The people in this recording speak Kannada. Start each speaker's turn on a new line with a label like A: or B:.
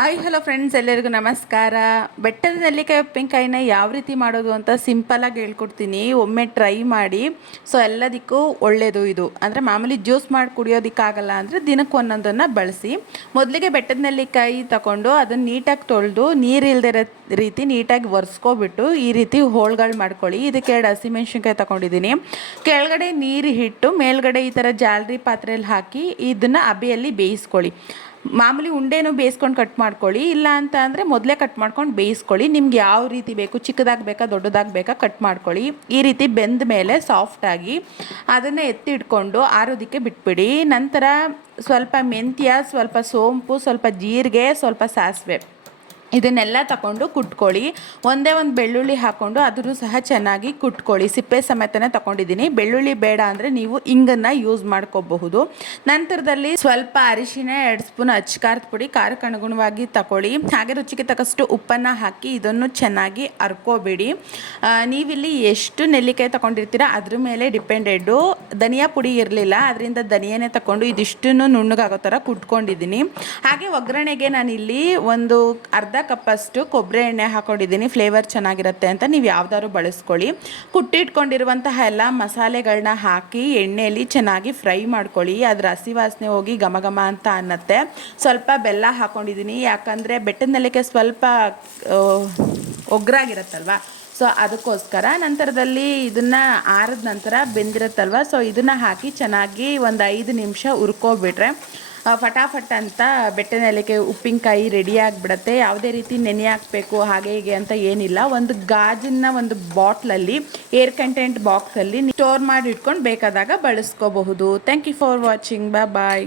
A: ಹಾಯ್ ಹಲೋ ಫ್ರೆಂಡ್ಸ್ ಎಲ್ಲರಿಗೂ ನಮಸ್ಕಾರ. ಬೆಟ್ಟದ ನೆಲ್ಲಿಕಾಯಿ ಉಪ್ಪಿನಕಾಯಿನ ಯಾವ ರೀತಿ ಮಾಡೋದು ಅಂತ ಸಿಂಪಲಾಗಿ ಹೇಳ್ಕೊಡ್ತೀನಿ. ಒಮ್ಮೆ ಟ್ರೈ ಮಾಡಿ. ಸೊ ಎಲ್ಲದಕ್ಕೂ ಒಳ್ಳೆಯದು ಇದು. ಅಂದರೆ ಮಾಮೂಲಿ ಜ್ಯೂಸ್ ಮಾಡಿ ಕುಡಿಯೋದಕ್ಕಾಗಲ್ಲ ಅಂದರೆ ದಿನಕ್ಕೆ ಒಂದೊಂದನ್ನು ಬಳಸಿ. ಮೊದಲಿಗೆ ಬೆಟ್ಟದ ನೆಲ್ಲಿಕಾಯಿ ತಗೊಂಡು ಅದನ್ನು ನೀಟಾಗಿ ತೊಳೆದು ನೀರು ಇಲ್ದಿರೋ ರೀತಿ ನೀಟಾಗಿ ಒರೆಸ್ಕೊಬಿಟ್ಟು ಈ ರೀತಿ ಹೋಳ್ಗಳು ಮಾಡ್ಕೊಳ್ಳಿ. ಇದಕ್ಕೆ ಎರಡು ಹಸಿಮೆಣ್ಸಿನ್ಕಾಯಿ ತಗೊಂಡಿದ್ದೀನಿ. ಕೆಳಗಡೆ ನೀರು ಹಿಟ್ಟು, ಮೇಲ್ಗಡೆ ಈ ಥರ ಜಾಲರಿ ಪಾತ್ರೆಯಲ್ಲಿ ಹಾಕಿ ಇದನ್ನು ಅಬಿಯಲ್ಲಿ ಬೇಯಿಸ್ಕೊಳ್ಳಿ. ಮಾಮೂಲಿ ಉಂಡೆನೂ ಬೇಯಿಸ್ಕೊಂಡು ಕಟ್ ಮಾಡ್ಕೊಳ್ಳಿ, ಇಲ್ಲ ಅಂತ ಅಂದರೆ ಮೊದಲೇ ಕಟ್ ಮಾಡ್ಕೊಂಡು ಬೇಯಿಸ್ಕೊಳ್ಳಿ. ನಿಮ್ಗೆ ಯಾವ ರೀತಿ ಬೇಕು, ಚಿಕ್ಕದಾಗಿ ಬೇಕಾ, ದೊಡ್ಡದಾಗಿ ಬೇಕಾ ಕಟ್ ಮಾಡ್ಕೊಳ್ಳಿ. ಈ ರೀತಿ ಬೆಂದ ಮೇಲೆ ಸಾಫ್ಟಾಗಿ ಅದನ್ನು ಎತ್ತಿ ಇಟ್ಕೊಂಡು ಆರೋದಕ್ಕೆ ಬಿಟ್ಬಿಡಿ. ನಂತರ ಸ್ವಲ್ಪ ಮೆಂತ್ಯ, ಸ್ವಲ್ಪ ಸೋಂಪು, ಸ್ವಲ್ಪ ಜೀರಿಗೆ, ಸ್ವಲ್ಪ ಸಾಸಿವೆ. ಇದನ್ನೆಲ್ಲ ತಗೊಂಡು ಕುಟ್ಕೊಳ್ಳಿ. ಒಂದೇ ಒಂದು ಬೆಳ್ಳುಳ್ಳಿ ಹಾಕ್ಕೊಂಡು ಅದನ್ನು ಸಹ ಚೆನ್ನಾಗಿ ಕುಟ್ಕೊಳ್ಳಿ. ಸಿಪ್ಪೆ ಸಮೇತನೇ ತಗೊಂಡಿದ್ದೀನಿ. ಬೆಳ್ಳುಳ್ಳಿ ಬೇಡ ಅಂದರೆ ನೀವು ಇಂಗನ್ನು ಯೂಸ್ ಮಾಡ್ಕೋಬಹುದು. ನಂತರದಲ್ಲಿ ಸ್ವಲ್ಪ ಅರಿಶಿನ, ಎರಡು ಸ್ಪೂನ್ ಅಚ್ಕಾರದ ಪುಡಿ ಖಾರಕ್ಕೆ ಅನುಗುಣವಾಗಿ ತಗೊಳ್ಳಿ. ಹಾಗೆ ರುಚಿಗೆ ತಕ್ಕಷ್ಟು ಉಪ್ಪನ್ನು ಹಾಕಿ ಇದನ್ನು ಚೆನ್ನಾಗಿ ಅರ್ಕೋಬೇಡಿ. ನೀವಿಲ್ಲಿ ಎಷ್ಟು ನೆಲ್ಲಿಕಾಯಿ ತಗೊಂಡಿರ್ತೀರ ಅದ್ರ ಮೇಲೆ ಡಿಪೆಂಡೆಡ್ಡು. ಧನಿಯಾ ಪುಡಿ ಇರಲಿಲ್ಲ, ಅದರಿಂದ ಧನಿಯಾನೇ ತಗೊಂಡು ಇದಿಷ್ಟನ್ನು ನುಣ್ಣಗಾಗೋ ಥರ ಕುಟ್ಕೊಂಡಿದ್ದೀನಿ. ಹಾಗೆ ಒಗ್ಗರಣೆಗೆ ನಾನಿಲ್ಲಿ ಒಂದು ಅರ್ಧ ಕಪ್ಪಷ್ಟು ಕೊಬ್ಬರಿ ಎಣ್ಣೆ ಹಾಕೊಂಡಿದ್ದೀನಿ. ಫ್ಲೇವರ್ ಚೆನ್ನಾಗಿರುತ್ತೆ ಅಂತ ನೀವು ಯಾವ್ದಾದ್ರು ಬಳಸ್ಕೊಳ್ಳಿ. ಕುಟ್ಟಿಟ್ಕೊಂಡಿರುವಂತಹ ಎಲ್ಲ ಮಸಾಲೆಗಳನ್ನ ಹಾಕಿ ಎಣ್ಣೆಯಲ್ಲಿ ಚೆನ್ನಾಗಿ ಫ್ರೈ ಮಾಡ್ಕೊಳ್ಳಿ. ಅದರ ಹಸಿ ವಾಸನೆ ಹೋಗಿ ಘಮ ಘಮ ಅಂತ ಅನ್ನತ್ತೆ. ಸ್ವಲ್ಪ ಬೆಲ್ಲ ಹಾಕೊಂಡಿದ್ದೀನಿ. ಯಾಕಂದರೆ ಬೆಟ್ಟದ ನೆಲಕ್ಕೆ ಸ್ವಲ್ಪ ಆ, ಒಗ್ರಾಗಿರುತ್ತಲ್ವ? ಸೊ ಅದಕ್ಕೋಸ್ಕರ ನಂತರದಲ್ಲಿ ಇದನ್ನು ಆರಿದ ನಂತರ ಬೆಂದಿರುತ್ತಲ್ವ? ಸೊ ಇದನ್ನು ಹಾಕಿ ಚೆನ್ನಾಗಿ ಒಂದು ಐದು ನಿಮಿಷ ಹುರ್ಕೊಬಿಟ್ರೆ ಆ, ಫಟಾಫಟ್ ಅಂತ ಬೆಟ್ಟನೆಲೆಗೆ ಉಪ್ಪಿನಕಾಯಿ ರೆಡಿ ಆಗಿಬಿಡತ್ತೆ. ಯಾವುದೇ ರೀತಿ ನೆನೆ ಹಾಕಬೇಕು ಹಾಗೆ ಹೀಗೆ ಅಂತ ಏನಿಲ್ಲ. ಒಂದು ಗಾಜಿನ ಒಂದು ಬಾಟ್ಲಲ್ಲಿ ಏರ್ ಕಂಟೆಂಟ್ ಬಾಕ್ಸಲ್ಲಿ ಸ್ಟೋರ್ ಮಾಡಿ ಇಟ್ಕೊಂಡು ಬೇಕಾದಾಗ ಬಳಸ್ಕೋಬಹುದು. Thank you for watching bye bye